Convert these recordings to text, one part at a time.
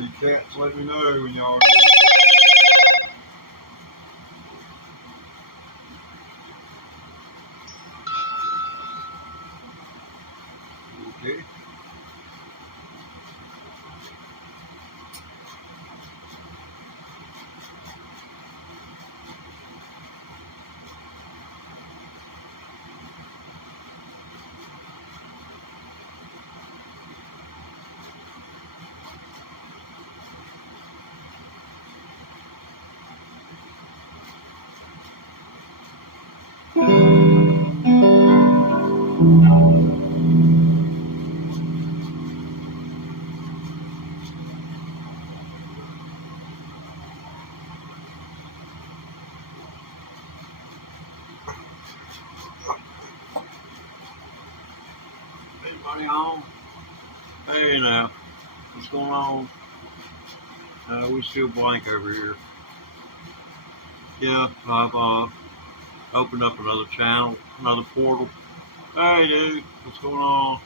you cats let me know when y'all do it. Okay. Anybody home? Hey now, what's going on? We still blank over here. Yeah, I've opened up another channel, another portal. Hey dude, what's going on?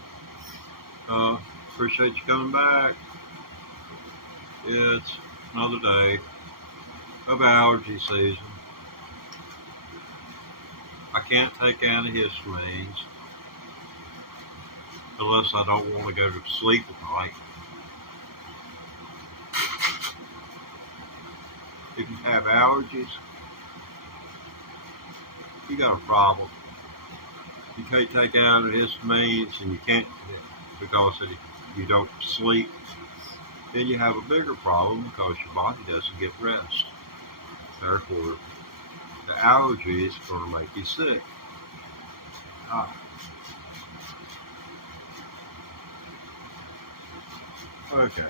Appreciate you coming back. Yeah, it's another day of allergy season. I can't take antihistamines unless I don't want to go to sleep at night. If you have allergies, you got a problem. You can't take antihistamines and you can't because you don't sleep. Then you have a bigger problem because your body doesn't get rest. Therefore, the allergies are going to make you sick. Okay.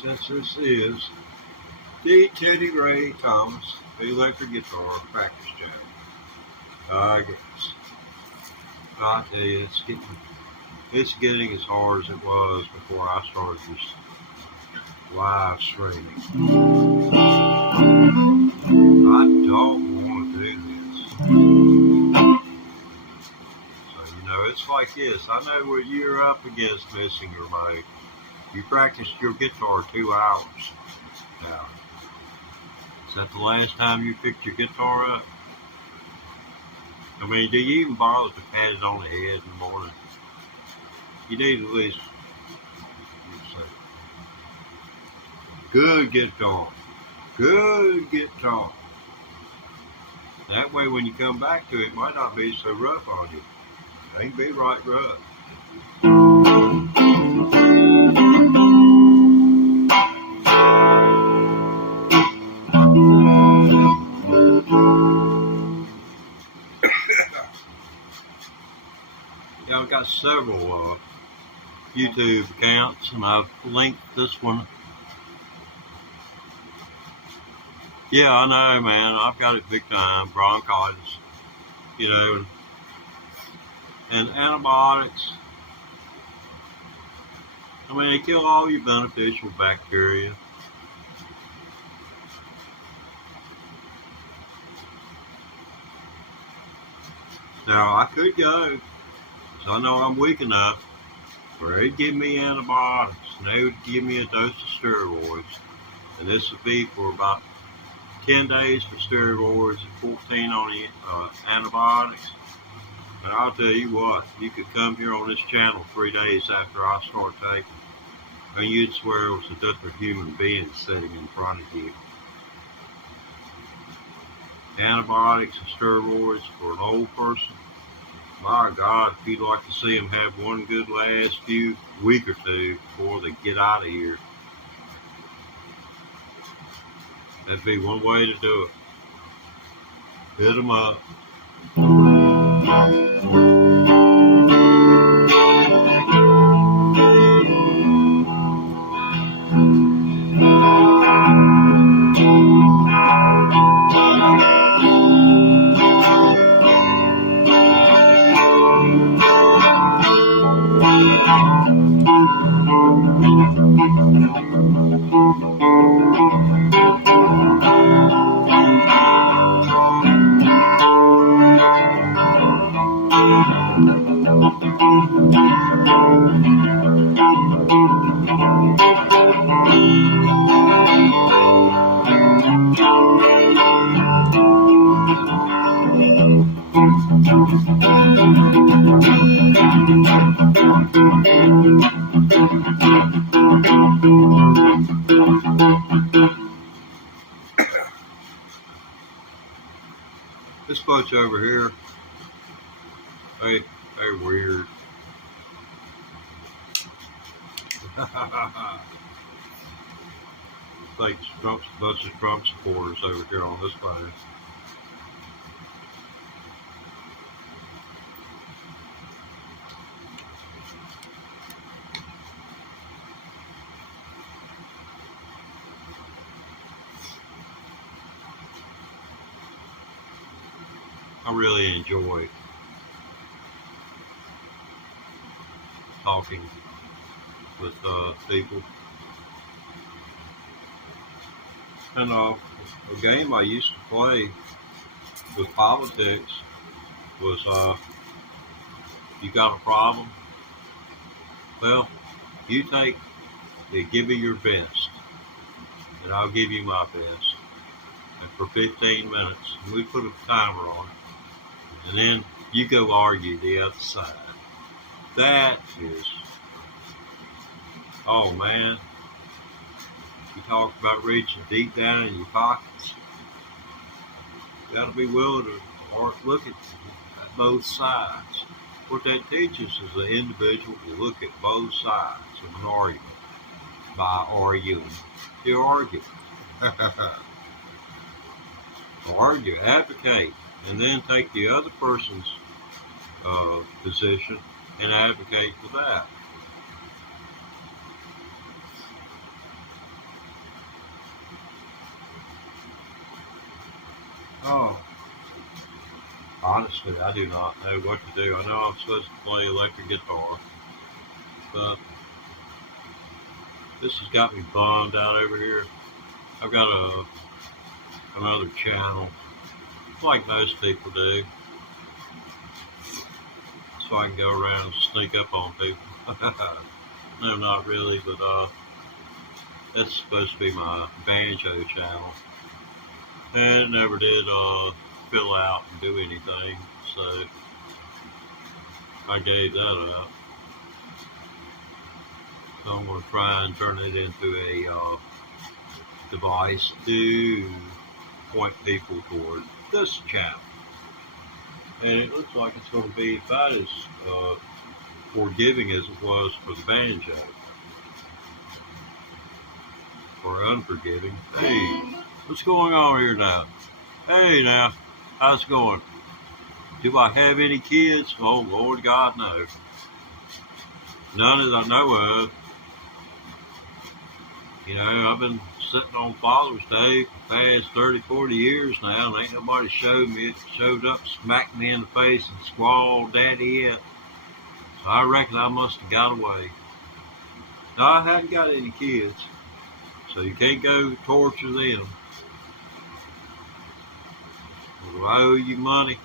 Since this is the Teddy Ray Thomas electric guitar practice channel, I guess I tell you, it's getting as hard as it was before I started this live streaming. I don't want to do this. So, it's like this. I know what you're up against missing your mate. You practiced your guitar 2 hours. Now, is that the last time you picked your guitar up? I mean, do you even bother to pat it on the head in the morning? You need at least say, good guitar. Good guitar. That way when you come back to it, it might not be so rough on you. It ain't be right rough. Yeah, I've got several YouTube accounts, and I've linked this one. Yeah, I know, man. I've got it big time. Bronchitis, and antibiotics. I mean, they kill all your beneficial bacteria. Now, I could go, because I know I'm weak enough, where they'd give me antibiotics, and they would give me a dose of steroids, and this would be for about 10 days for steroids and 14 on the antibiotics. But I'll tell you what, you could come here on this channel 3 days after I start taking, and you'd swear it was a different human being sitting in front of you. Antibiotics and steroids for an old person, my God, if you'd like to see them have one good last week or two before they get out of here, that'd be one way to do it. Hit them up. This bunch over here, they're weird. Like Trump's a bunch of Trump supporters over here on this planet. I really enjoy talking with people. And a game I used to play with politics was you got a problem? Well, you give me your best, and I'll give you my best. And for 15 minutes, and we put a timer on it, and then you go argue the other side. That is, oh man, you talk about reaching deep down in your pockets. You got to be willing to look at both sides. What that teaches is the individual to look at both sides of an argument by arguing the argument. Argue, advocate, and then take the other person's position and advocate for that. Oh, honestly, I do not know what to do. I know I'm supposed to play electric guitar, but this has got me bummed out over here. I've got another channel, like most people do, so I can go around and sneak up on people. No, not really, but that's supposed to be my banjo channel. And it never did fill out and do anything, so I gave that up. So I'm going to try and turn it into a device to point people toward this channel. And it looks like it's going to be about as forgiving as it was for the banjo. Or unforgiving. Hey, what's going on here now? Hey now, how's it going? Do I have any kids? Oh, Lord God, no. None that I know of. You know, I've been sitting on Father's Day for the past 30, 40 years now, and ain't nobody showed me it. Showed up, smacked me in the face, and squalled, Daddy it. So I reckon I must have got away. No, I hadn't got any kids, so you can't go torture them. Do I owe you money?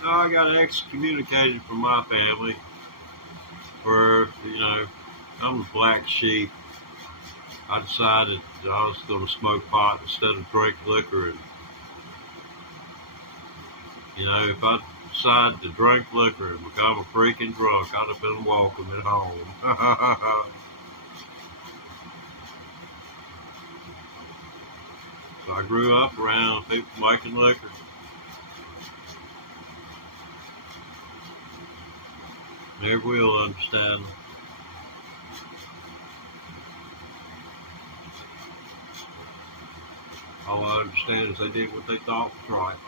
No, I got excommunicated from my family for, you know, I'm the black sheep. I decided that I was going to smoke pot instead of drink liquor. And, you know, if I decided to drink liquor and become a freaking drunk, I'd have been welcome at home. So I grew up around people making liquor. Never will understand them. All I understand is they did what they thought was right.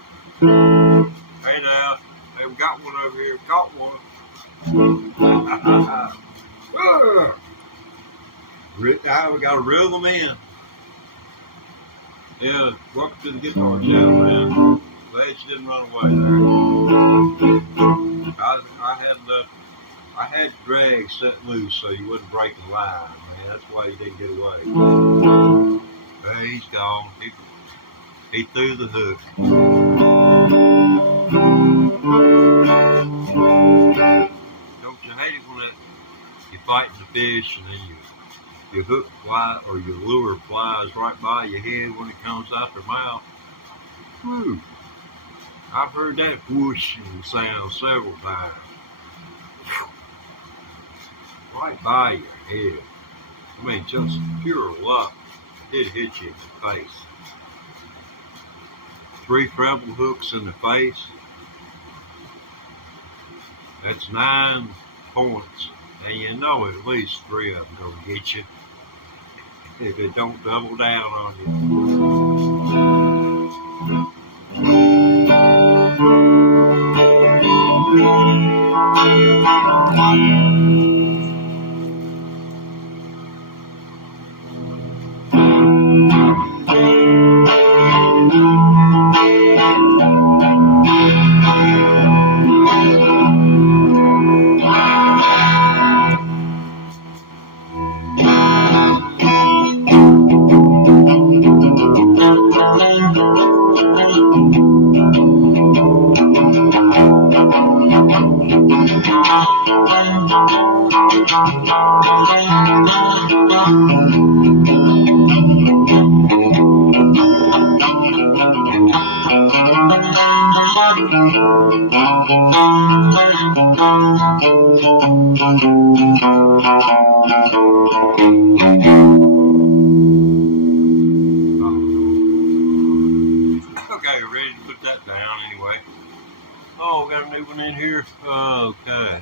Hey now, hey, we got one over here. Caught one. Now we got to reel them in. Yeah, welcome to the guitar channel, man. Glad you didn't run away there. I had drag set loose so you wouldn't break the line. Man, that's why you didn't get away. Okay, he's gone. He threw the hook. Don't you hate it when you're fighting the fish and then your hook fly or your lure flies right by your head when it comes out their mouth? Whew. I've heard that whooshing sound several times. Right by your head. I mean, just pure luck. It hit you in the face. 3 treble hooks in the face. That's 9 points. And you know at least 3 of them gonna get you if it don't double down on you. Okay, ready to put that down anyway. Oh, got a new one in here. Okay.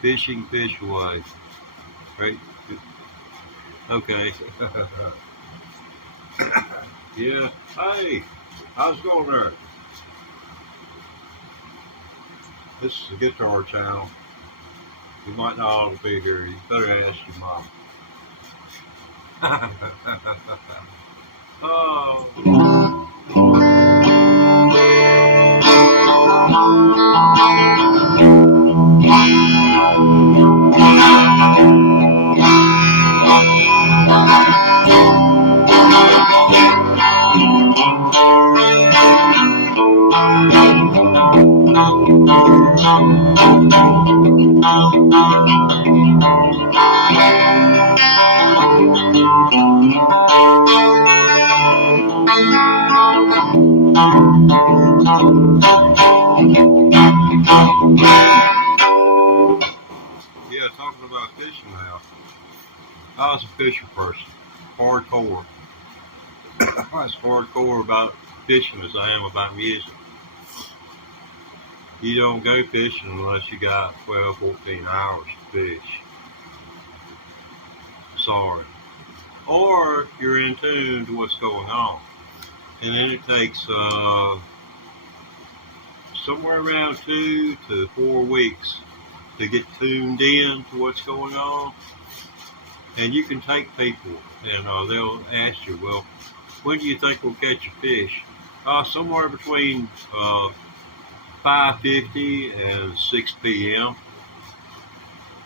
Fishing fish away. Right? Okay. Yeah. Hey, how's it going there? This is a guitar channel. You might not ought to be here. You better ask your mom. Oh. Yeah, talking about fishing now. I was a fishing person, hardcore. I'm as hardcore about fishing as I am about music. You don't go fishing unless you got 12, 14 hours to fish. Sorry. Or you're in tune to what's going on. And then it takes somewhere around 2 to 4 weeks to get tuned in to what's going on. And you can take people and they'll ask you, well, when do you think we'll catch a fish? Somewhere between 5:50 and 6 p.m.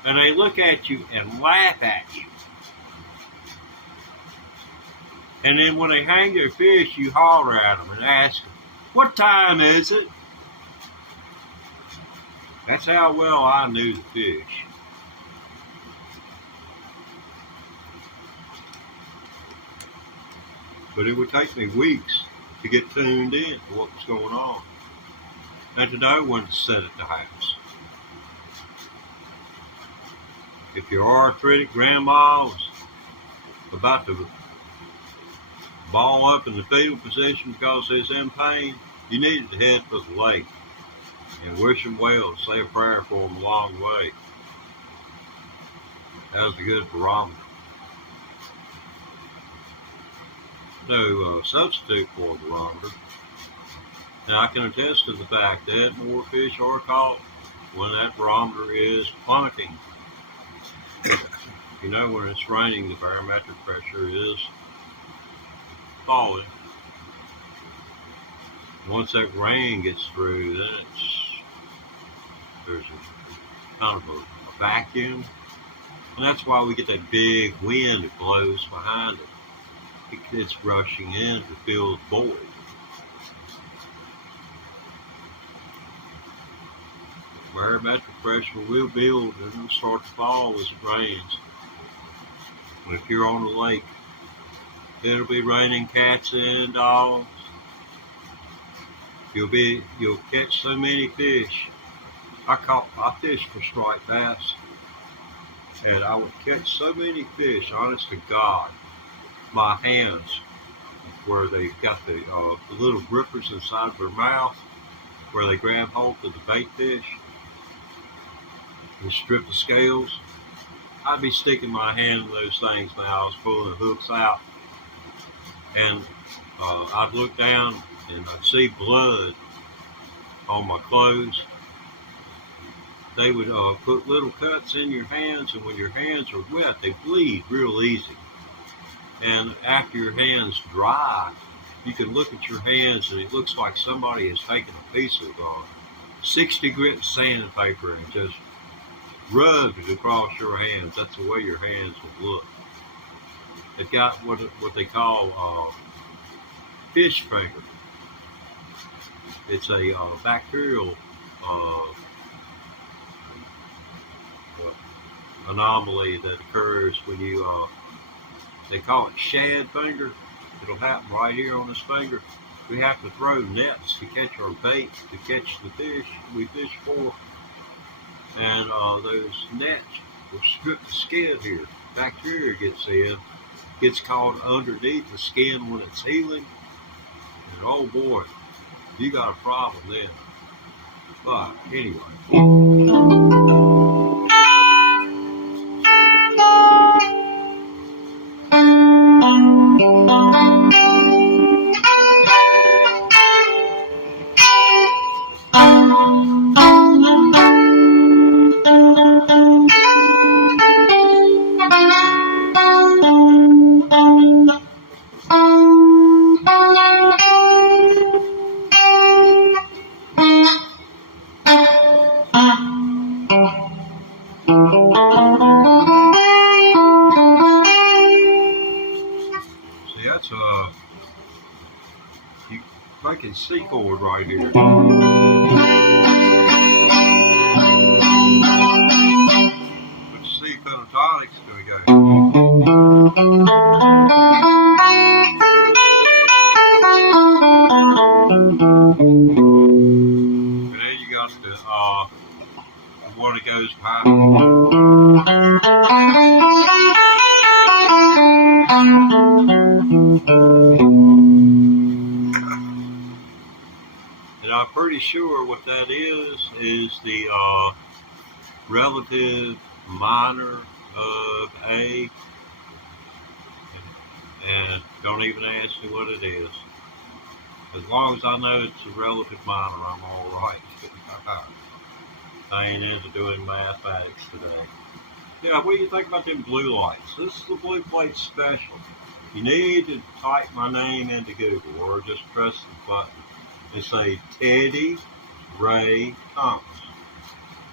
And they look at you and laugh at you. And then when they hang their fish, you holler at them and ask them, what time is it? That's how well I knew the fish. But it would take me weeks to get tuned in to what was going on and to know when to sit at the house. If your arthritic grandma was about to ball up in the fetal position because he's in pain, you needed to head for the lake and wish him well and say a prayer for him along the way. That was a good barometer. No substitute for a barometer. Now I can attest to the fact that more fish are caught when that barometer is plummeting. You know, when it's raining, the barometric pressure is falling. Once that rain gets through, then there's a kind of a vacuum. And that's why we get that big wind that blows behind it. It's rushing in to fill the void. Barometric pressure will build and it'll start to fall as it rains. And if you're on a lake, it'll be raining cats and dogs. You'll catch so many fish. I fished for striped bass, and I would catch so many fish, honest to God. My hands, where they've got the little grippers inside of their mouth, where they grab hold of the bait fish and strip the scales. I'd be sticking my hand in those things now. I was pulling the hooks out, and I'd look down and I'd see blood on my clothes. They would put little cuts in your hands, and when your hands are wet, they bleed real easy. And after your hands dry, you can look at your hands and it looks like somebody has taken a piece of 60 grit sandpaper and just rubbed it across your hands. That's the way your hands would look. They've got what they call fish finger. It's a bacterial anomaly that occurs when you they call it shad finger. It'll happen right here on this finger. We have to throw nets to catch our bait, to catch the fish we fish for. And those nets will strip the skin here. Bacteria gets in, gets caught underneath the skin when it's healing. And oh boy, you got a problem then. But anyway. See, that's you making C chord right here. But C pentatonics gonna go. And then you got the one that goes behind. And I'm pretty sure what that is the relative minor of A. And don't even ask me what it is. As long as I know it's a relative minor, I'm all right. I ain't into doing mathematics today. Yeah, what do you think about them blue lights? This is the Blue Plate Special. You need to type my name into Google or just press the button and say Teddy Ray Thomas.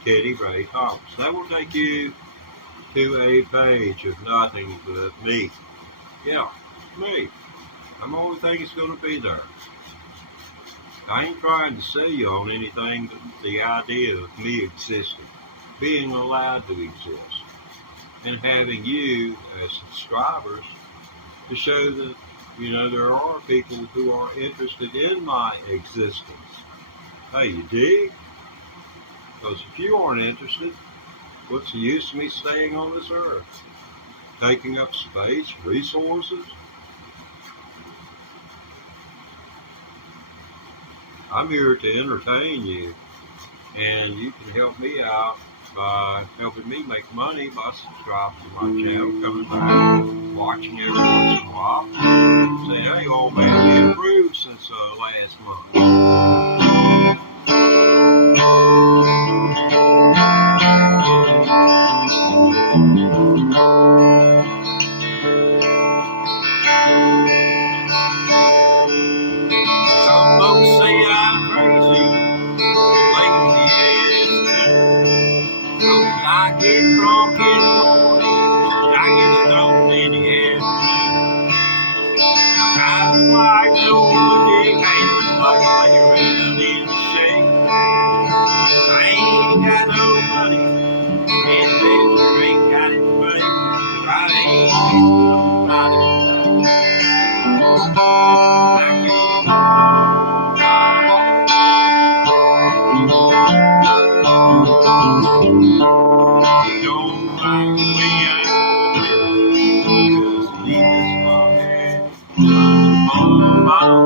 Teddy Ray Thomas. That will take you to a page of nothing but me. Yeah, me. I'm the only thing that's going to be there. I ain't trying to sell you on anything but the idea of me existing, being allowed to exist, and having you as subscribers to show that, you know, there are people who are interested in my existence. Hey, you dig? Because if you aren't interested, what's the use of me staying on this earth? Taking up space, resources? I'm here to entertain you, and you can help me out by helping me make money by subscribing to my channel, coming back, watching every once in a while, saying, hey, old man, you improved since last month. Some folks say I'm crazy, lazy as I'm I get drunk in the morning, I get stoned in the afternoon. I'm like no dick, I ain't like around in the shade. I ain't got no money, and the picture ain't got it made. I ain't getting nobody. I can't. Don't like the way I just leave this long hair on my own.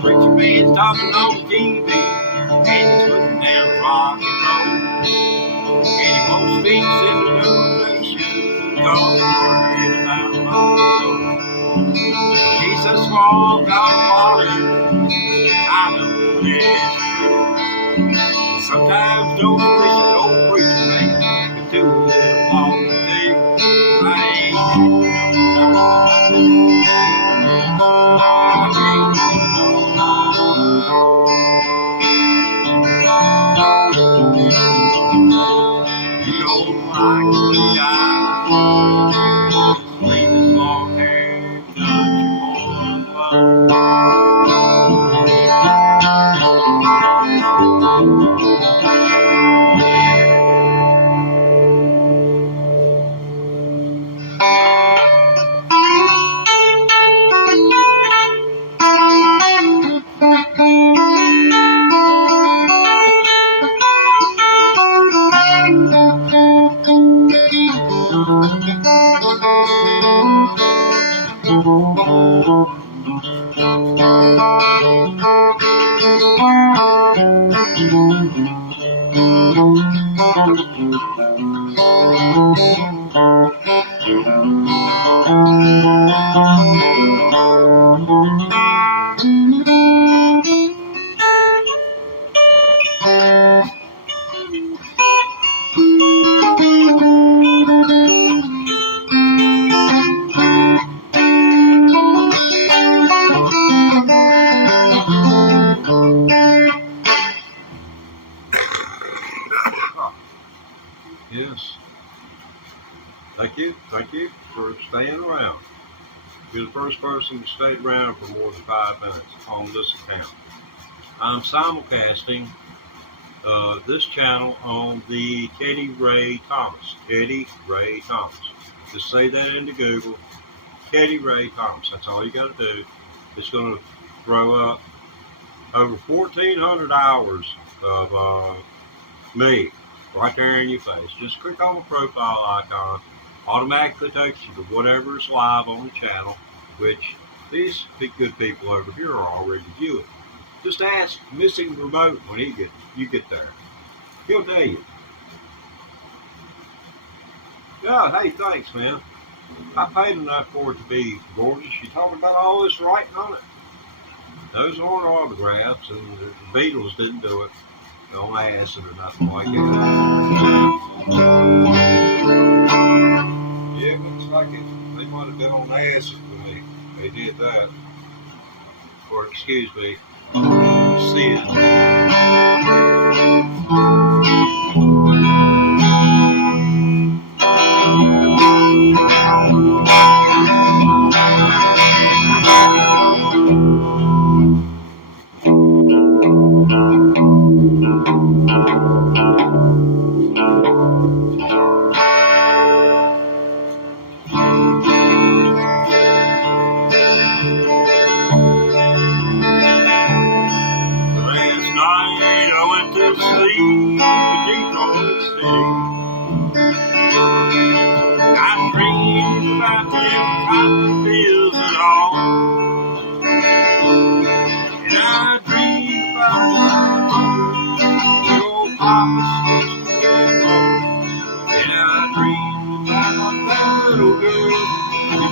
Preacher man's talking on TV, and he's putting down rock and roll. And he won't speak civilization, cause he's worried about my soul. Jesus walked on water, I know that's true. Sometimes those Christian old preacher man can do a little walking thing. I ain't you don't like the guy, just leave his long hair, country boy alone. Yes. Thank you for staying around. You're the first person to stay around for more than 5 minutes on this account. I'm simulcasting this channel on the Teddy Ray Thomas. Teddy Ray Thomas. Just say that into Google. Teddy Ray Thomas. That's all you got to do. It's going to throw up over 1,400 hours of me right there in your face. Just click on the profile icon. Automatically takes you to whatever's live on the channel, which these good people over here are already viewing. Just ask Missing Remote when you get there. He'll tell you. Yeah, hey, thanks, man. I paid enough for it to be gorgeous. You talking about all this writing on it? Those aren't autographs, and the Beatles didn't do it on acid or nothing like that. Yeah, it looks like they might have been on acid when they did that. Or, excuse me, sin.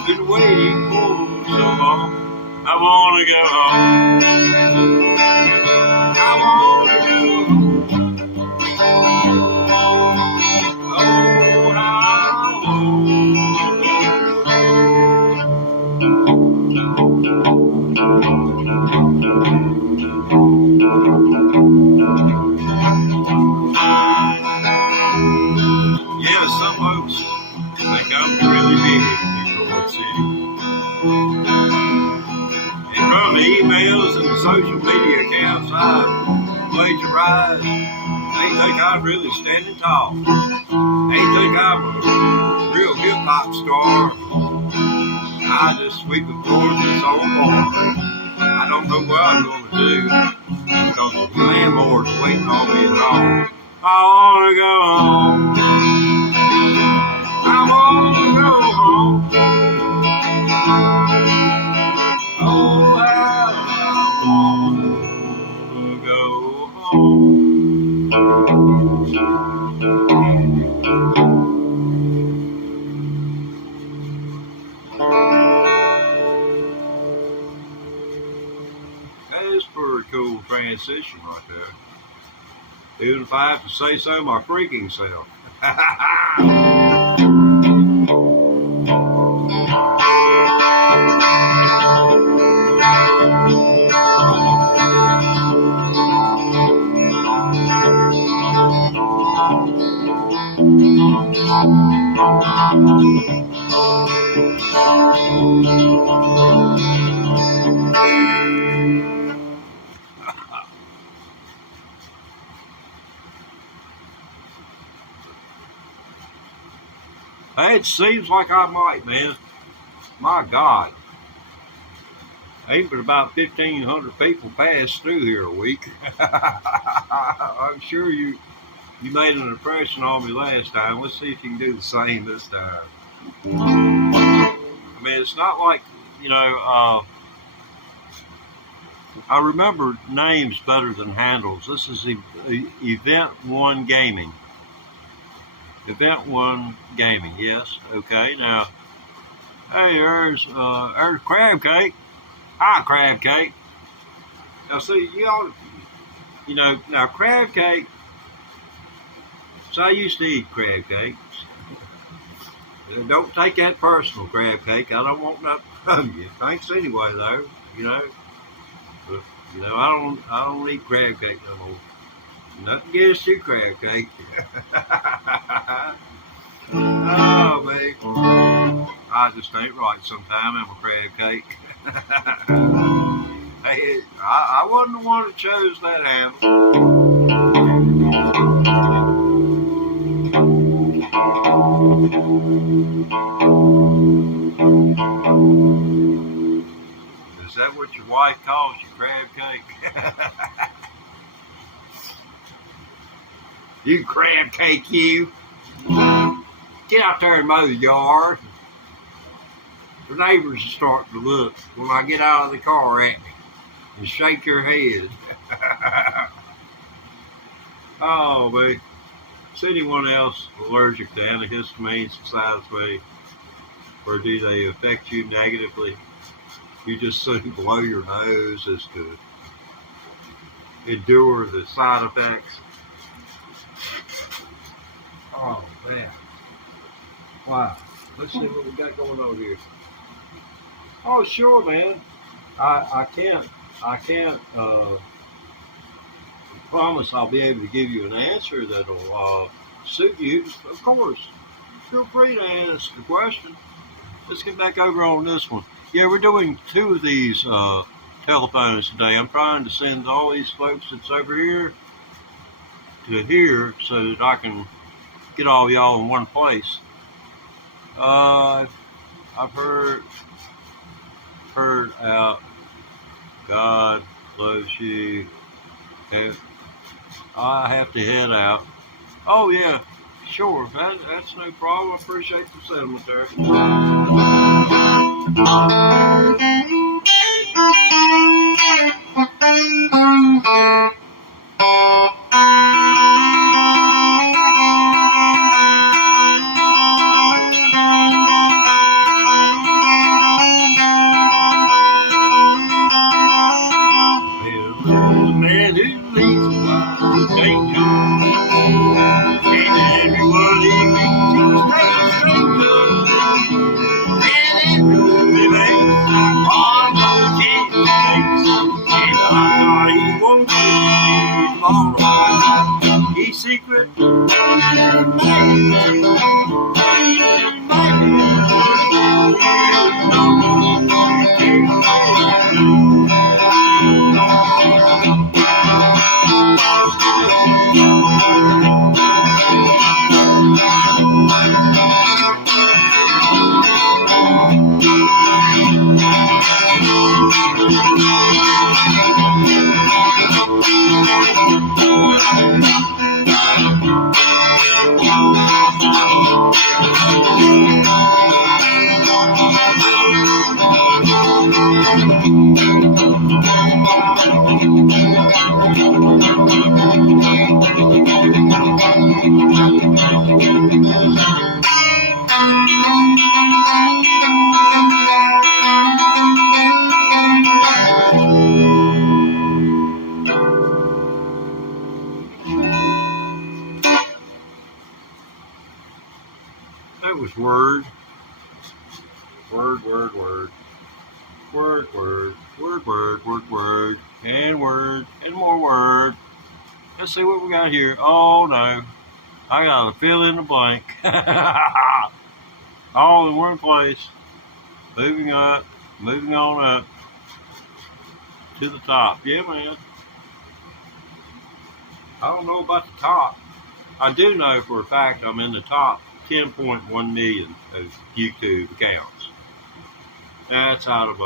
Been waiting for so long. I wanna go home. I wanna go home. Oh, how I wanna go home. emails and the social media accounts I've plagiarized, they think I'm really standing tall. They think I'm a real hip-hop star. I just sweep the floors of this old bar. I don't know what I'm going to do because the landlord's waiting on me at home. I want to go home. I want to go home. Oh, how I want to go home. That is a pretty cool transition right there. Even if I have to say so my freaking self. Hey, it seems like I might, man. My God. Ain't but about 1,500 people pass through here a week. I'm sure you made an impression on me last time. Let's see if you can do the same this time. I mean, it's not like, I remember names better than handles. This is Event One Gaming. Event One Gaming, yes. Okay, now, hey, there's Crab Cake. Hi, Crab Cake. Now, see, now Crab Cake. So I used to eat crab cakes. Don't take that personal, Crab Cake. I don't want nothing from you. Thanks anyway, though. But I don't eat crab cake no more. Nothing against you, Crab Cake. Oh, man. I just ain't right sometime. I'm a Crab Cake. Hey, I wasn't the one that chose that animal. Is that what your wife calls you, Crab Cake? You Crab Cake, you. Get out there and mow the yard. The neighbors are starting to look when I get out of the car at me and shake their head. Oh, man. Is anyone else allergic to antihistamines besides me? Or do they affect you negatively? You just soon blow your nose as to endure the side effects. Oh, man. Wow. Let's see what we got going on here. Oh, sure, man. I can't promise I'll be able to give you an answer that'll suit you. Of course, feel free to ask a question. Let's get back over on this one. Yeah, we're doing 2 of these telephones today. I'm trying to send all these folks that's over here to here so that I can get all y'all in one place. I've heard out. God loves you. I have to head out. Oh yeah, sure. That's no problem. I appreciate the settlement there. Secret. That was word. Word, word, word. Word, word, word, word, word, word. And word, and more word. Let's see what we got here. Oh no. I gotta fill in the blank. All in one place. Moving up, moving on up to the top. Yeah, man. I don't know about the top. I do know for a fact I'm in the top 10.1 million of YouTube accounts. That's out of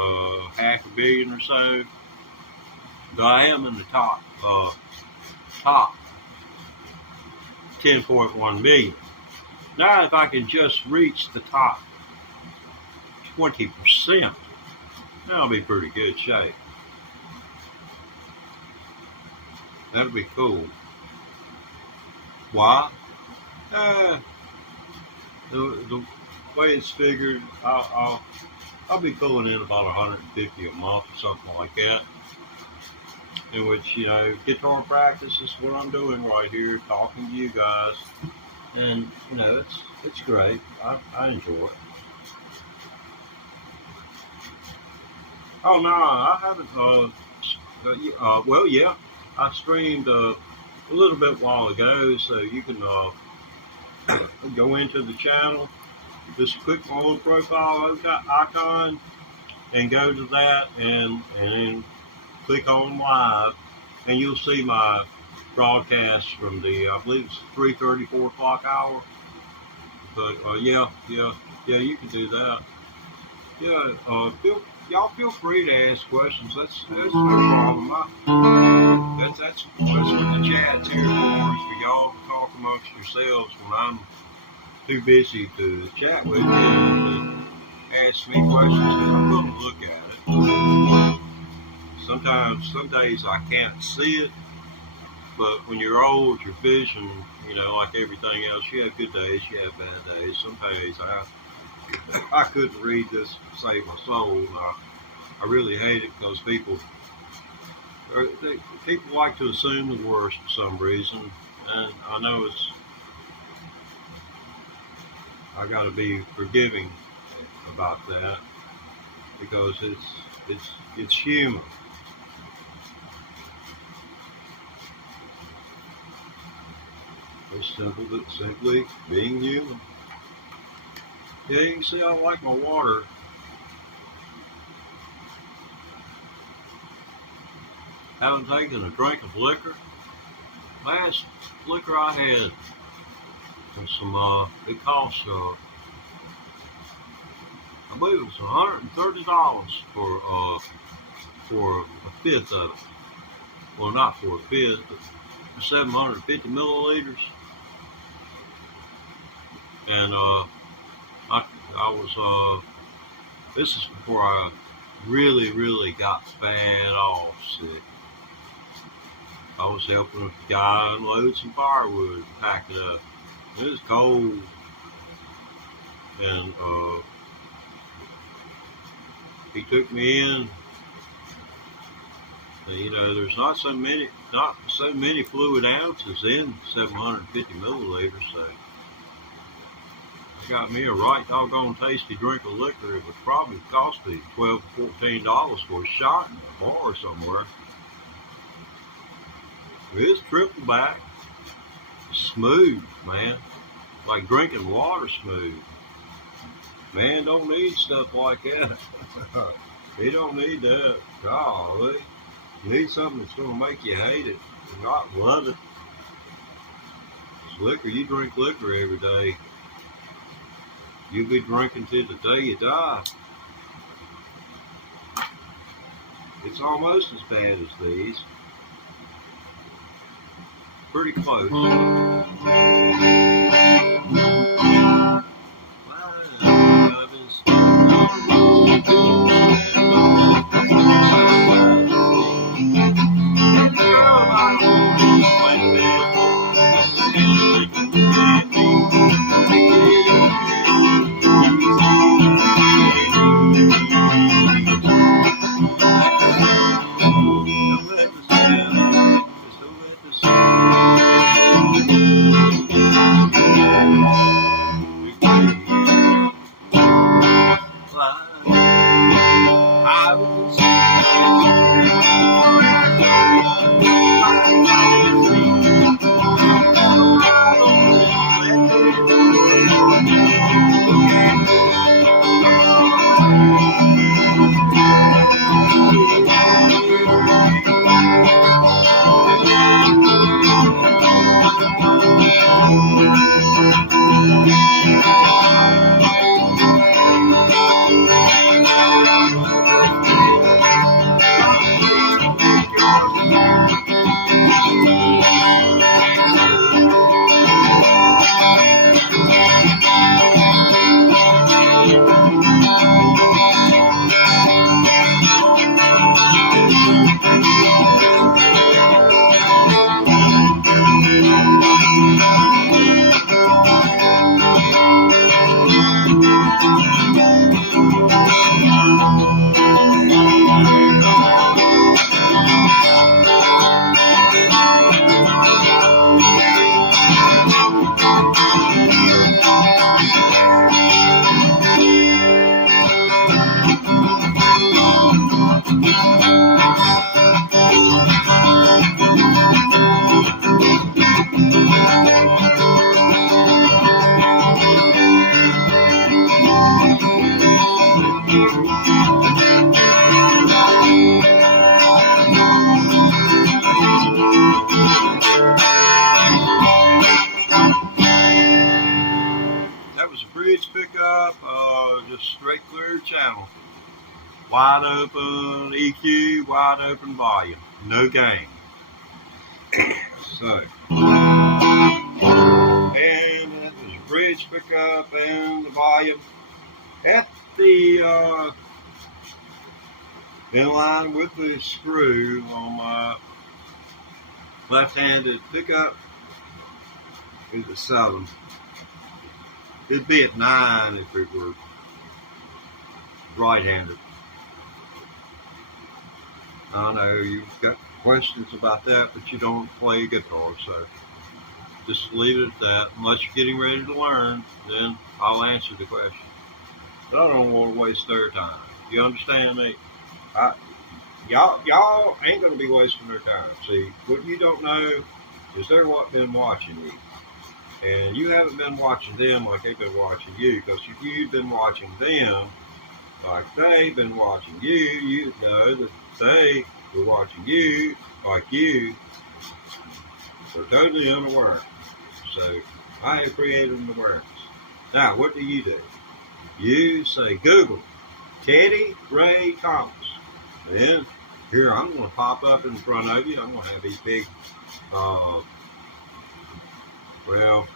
half a billion or so. But I am in the top 10.1 million. Now, if I can just reach the top 20%, that'll be pretty good shape. That'll be cool. Why? The way it's figured, I'll be pulling in about 150 a month or something like that. In which, guitar practice is what I'm doing right here, talking to you guys. And, it's great. I enjoy it. Oh, no, I haven't, well, yeah, I streamed a little bit while ago, so you can go into the channel, just click my little profile icon, and go to that, and then click on live, and you'll see my broadcast from the, I believe it's 3:30, 4 o'clock hour. But yeah, you can do that. Yeah, y'all feel free to ask questions. That's no problem. That's what the chat's here for, is for y'all to talk amongst yourselves when I'm too busy to chat with you and to ask me questions, because I'm going to look at it. Sometimes, some days I can't see it, but when you're old, your vision, like everything else, you have good days, you have bad days. Some days I couldn't read this to save my soul. I really hate it because people like to assume the worst for some reason, and I know I got to be forgiving about that, because it's human. It's simply being human. Yeah, you can see I like my water. Haven't taken a drink of liquor. Last liquor I had was some, it cost, I believe it was $130 for a fifth of it. Well, not for a fifth, but for 750 milliliters. And I was, this is before I really got bad off sick. I was helping a guy unload some firewood and pack it up. It was cold, and he took me in. And, there's not so many fluid ounces in 750 milliliters, so it got me a right doggone tasty drink of liquor. It would probably cost me $12 to $14 for a shot in a bar somewhere. It's triple back, smooth, man, like drinking water smooth. Man, don't need stuff like that. You don't need that. Golly. You need something that's going to make you hate it and not love it. It's liquor. You drink liquor every day. You'll be drinking till the day you die. It's almost as bad as these. Pretty close. That was a bridge pickup, just straight clear channel. Wide open EQ, wide open volume, no gain. So, and that was a bridge pickup and the volume at the in line with the screw on my left-handed pickup is a 7. It'd be at 9 if it were right-handed. I know you've got questions about that, but you don't play guitar, so just leave it at that. Unless you're getting ready to learn, then I'll answer the question. But I don't want to waste their time. You understand me? Y'all ain't going to be wasting their time. See, what you don't know is they're been watching you. And you haven't been watching them like they've been watching you. Because if you've been watching them like they've been watching you, you know that they were watching you like you. They're totally unaware. So I have created an awareness. Now, what do? You say, Google Teddy Ray Thomas. Then here I'm going to pop up in front of you. I'm going to have these big, I'm going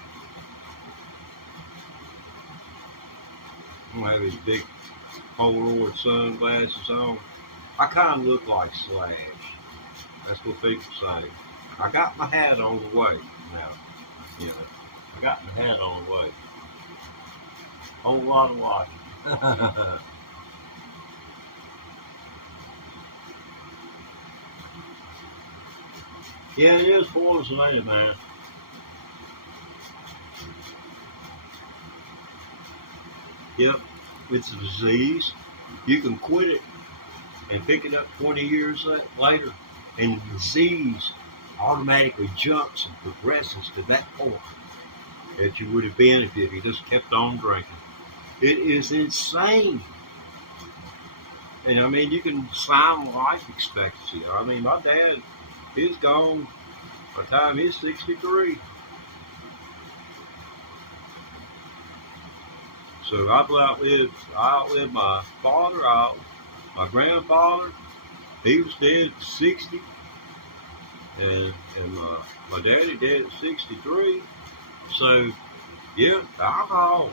to have these big Polaroid sunglasses on. I kind of look like Slash. That's what people say. I got my hat on the way now. You know, I got my hat on the way. Whole lot of watching. Yeah, it is poison, man. Yep, it's a disease. You can quit it and pick it up 20 years later, and the disease automatically jumps and progresses to that point that you would have been if you just kept on drinking. It is insane. And I mean, you can sign life expectancy. I mean, my dad, he's gone by the time he's 63. So I outlived my father, my grandfather. He was dead at 60, and my daddy dead at 63. So yeah, alcohol.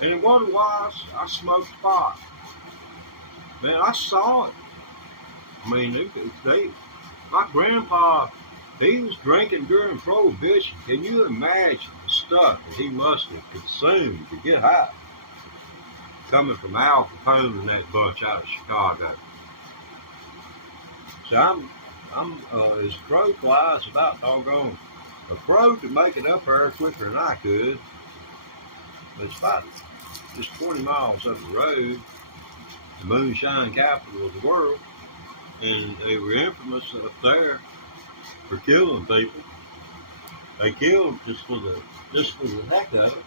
And it wasn't why I smoked pot. Man, I saw it. I mean, my grandpa, he was drinking during Prohibition. Can you imagine the stuff that he must have consumed to get high? Coming from Al Capone and that bunch out of Chicago. So I'm as crow flies about doggone. A crow could make it up there quicker than I could. But it's about just 20 miles up the road, the moonshine capital of the world, and they were infamous up there for killing people. They killed just for the heck of it.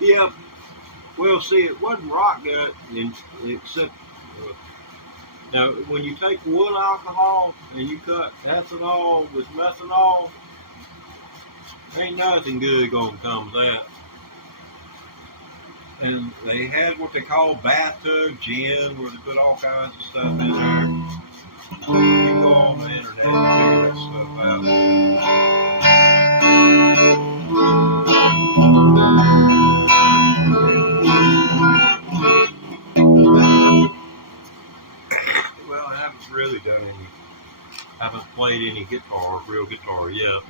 Yeah, well, see, it wasn't rock gut, except now when you take wood alcohol and you cut ethanol with methanol, ain't nothing good gonna come of that. And they had what they call bathtub gin, where they put all kinds of stuff in there. You can go on the internet and figure that stuff out. Well, I haven't really haven't played any real guitar yet.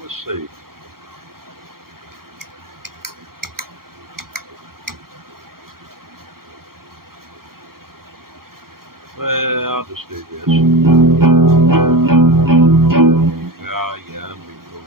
Let's see. Well, I'll just do this. Oh, yeah, that'll be cool.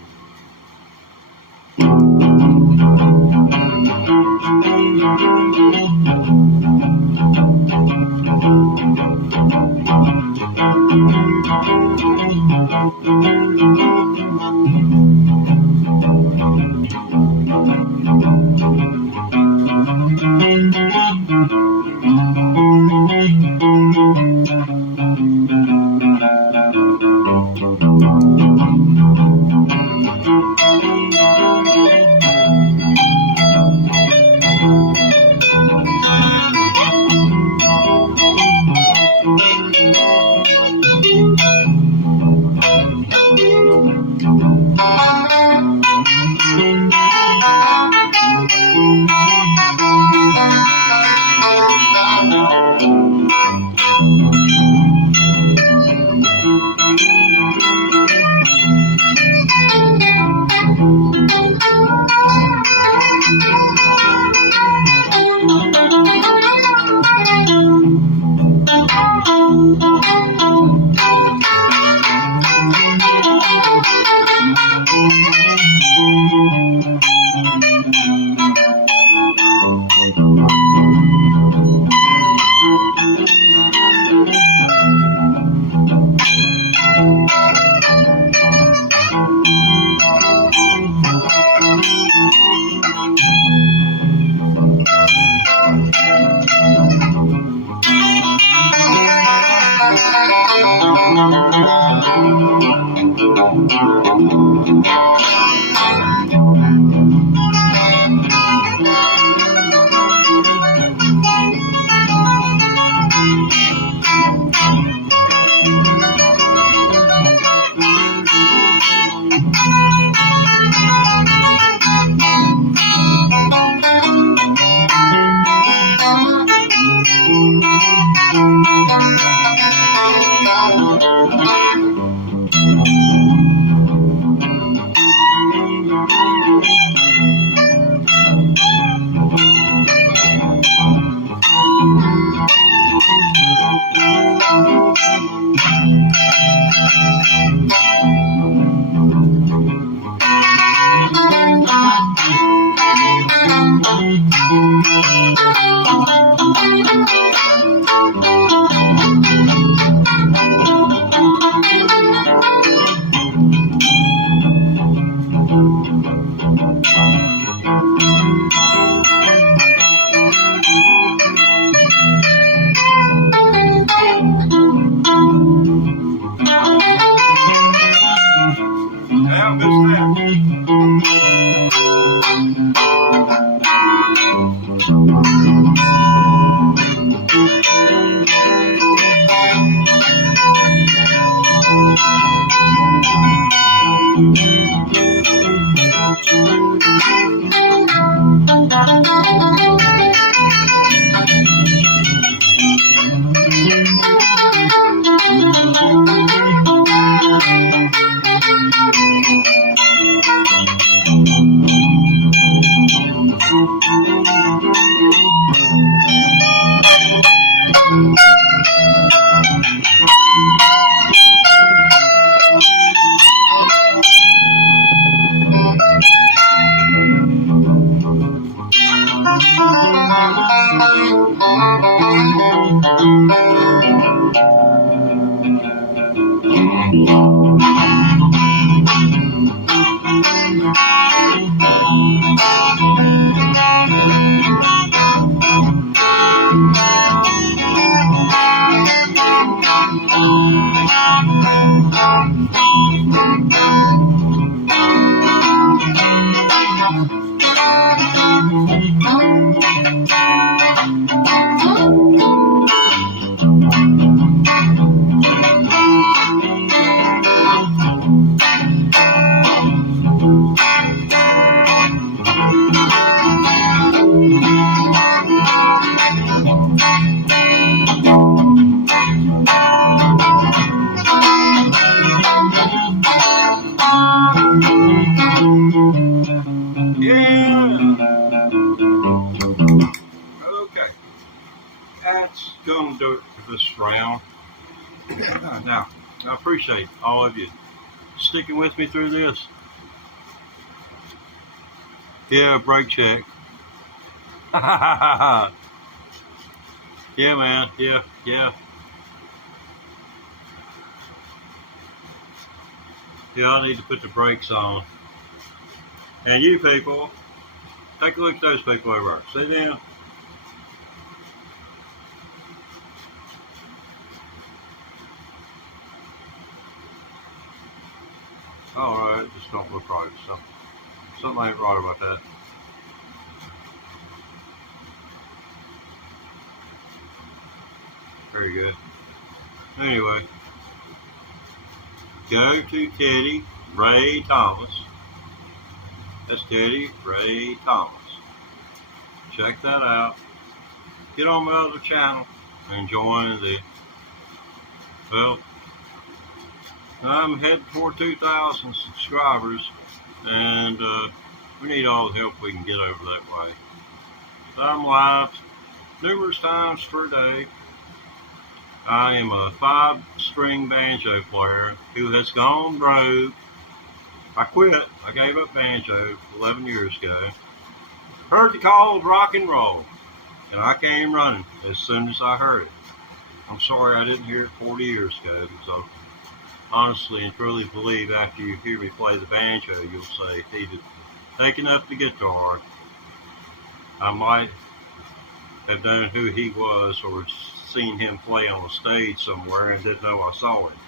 Okay, that's gonna do it for this round. Now, I appreciate all of you sticking with me through this. Yeah, brake check. Yeah, man. Yeah. Yeah, I need to put the brakes on. And you people, take a look at those people over there. See them? Alright, just don't look right. Something ain't right about that. Very good. Anyway, go to Teddy Ray Thomas. That's Teddy Ray Thomas. Check that out. Get on my other channel and join the, well, I'm heading toward 2,000 subscribers, and we need all the help we can get over that way. I'm live numerous times per day. I am a 5-string banjo player who has gone rogue. I quit. I gave up banjo 11 years ago. Heard the call of rock and roll, and I came running as soon as I heard it. I'm sorry I didn't hear it 40 years ago, because I honestly and truly believe after you hear me play the banjo, you'll say, if he'd taken up the guitar, I might have known who he was or seen him play on a stage somewhere and didn't know I saw him.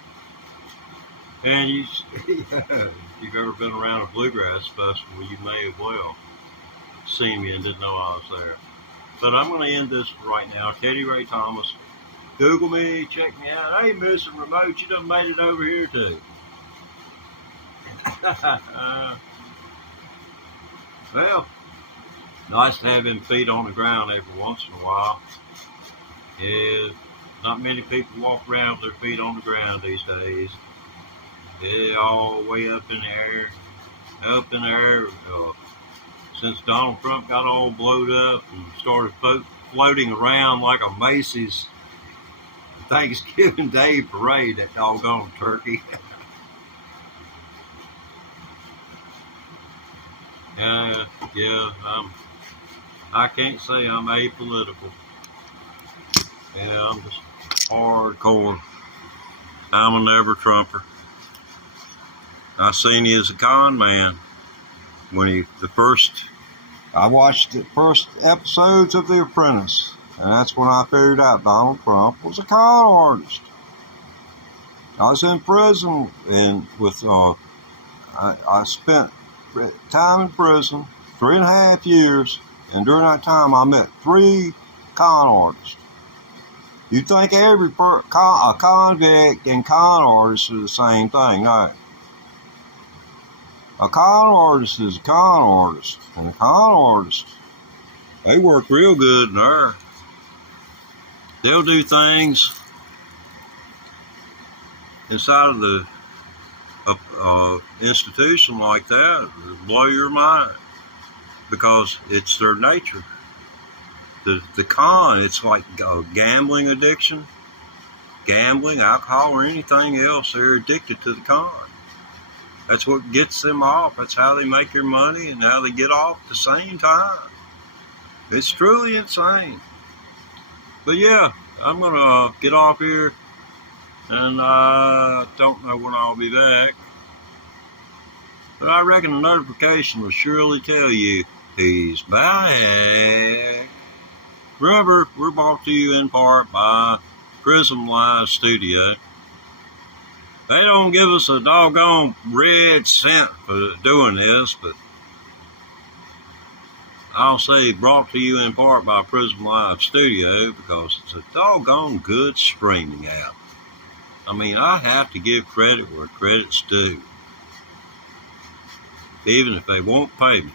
And if you've ever been around a bluegrass festival, you may have well seen me and didn't know I was there. But I'm going to end this right now. Teddy Ray Thomas. Google me, check me out. Hey, Mr. Remote, you done made it over here too. Well, nice to have him feet on the ground every once in a while. Yeah, not many people walk around with their feet on the ground these days. They're all way up in the air. Up in the air. Since Donald Trump got all blowed up and started floating around like a Macy's Thanksgiving Day parade, that doggone turkey. I can't say I'm apolitical. Yeah, I'm just hardcore. I'm a never Trumper. I seen he as a con man when I watched the first episodes of The Apprentice, and that's when I figured out Donald Trump was a con artist. I was in prison, and I spent time in prison, 3.5 years, and during that time I met 3 con artists. You think every a convict and con artist are the same thing? No. A con artist is a con artist, and a con artist They work real good in there. They'll do things inside of the institution like that that blow your mind because it's their nature. The con, it's like a gambling addiction, gambling, alcohol, or anything else. They're addicted to the con. That's what gets them off. That's how they make their money and how they get off at the same time. It's truly insane. But yeah, I'm going to get off here, and I don't know when I'll be back. But I reckon a notification will surely tell you he's back. Remember, we're brought to you in part by Prism Live Studio. They don't give us a doggone red cent for doing this, but I'll say brought to you in part by Prism Live Studio because it's a doggone good streaming app. I mean, I have to give credit where credit's due, even if they won't pay me.